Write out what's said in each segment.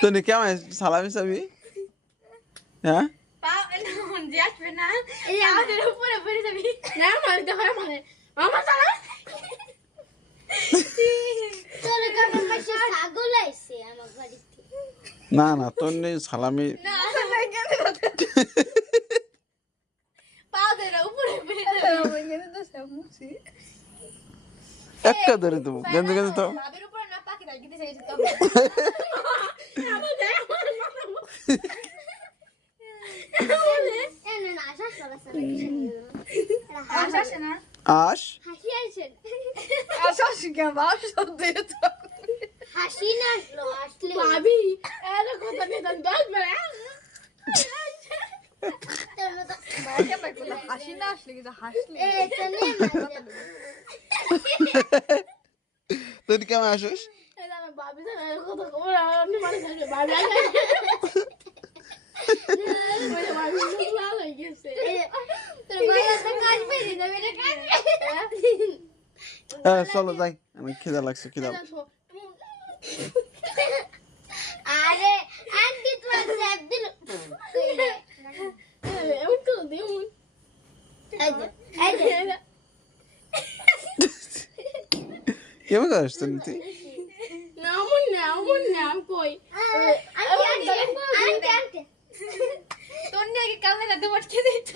তুই কেমন সালামি চাবি হ্যাঁ পা না মন যে আসবে না এই আমাদের উপরে পড়ে যাবি না মানে তো হয় মানে মামা সালা তোর কাছে মাসে ছাগল আইছে আমার বাড়িতে না না তোর নেই সালামি না পা দে না উপরে পড়ে যাবি একটা ধরে দেবো গেন্দে গেন্দে তো বাবের উপরে না পাখি রাখতে চাইছে তো এনে না আশা করা আশা না আশ হাসি আইছে আশা শিখে বাপ শব্দ তো হাসি না আসলো আসলে ভাবি এর কথা নিয়ে তো দশ বেলা বাইকে বাইকে হাসি না আসলে কিন্তু হাসলে এটা নিয়ে তুই কেমন আসিস এটা আমি ভাবি তো এর কথা খবর আমি মানে খাবে ভাবি ওই ভাবি লাল হয়ে গেছে তোর বাবা তো কাজ পেয়ে যাবে রে কাজ হ্যাঁ চলো যাই আমি খিদা লাগছে খিদা আরে আন্টি তো স্যাপ দিল এমন করে দিও এই যে কেমন করিস তুই না আমি কই আন্টি তোর নিয়ে আগে কাল না তোমার কে দিত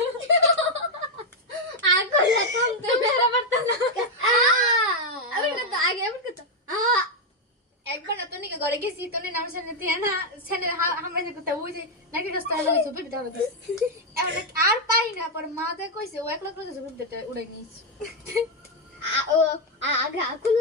আগল কম তো মেরা পারতা না আমি আ কত আগে আমি কত একবার না তোনিকে ঘরে গেছি তোনে নাম শুনে দিয়ে না ছেলে আমরা যে কথা ওই যে নাকি রাস্তা হলো সুপি দিতে হবে এমন আর পাই না পর মা দে কইছে ও এক লাখ টাকা সুপি দিতে উড়ে নিয়েছে ও আগে আকুল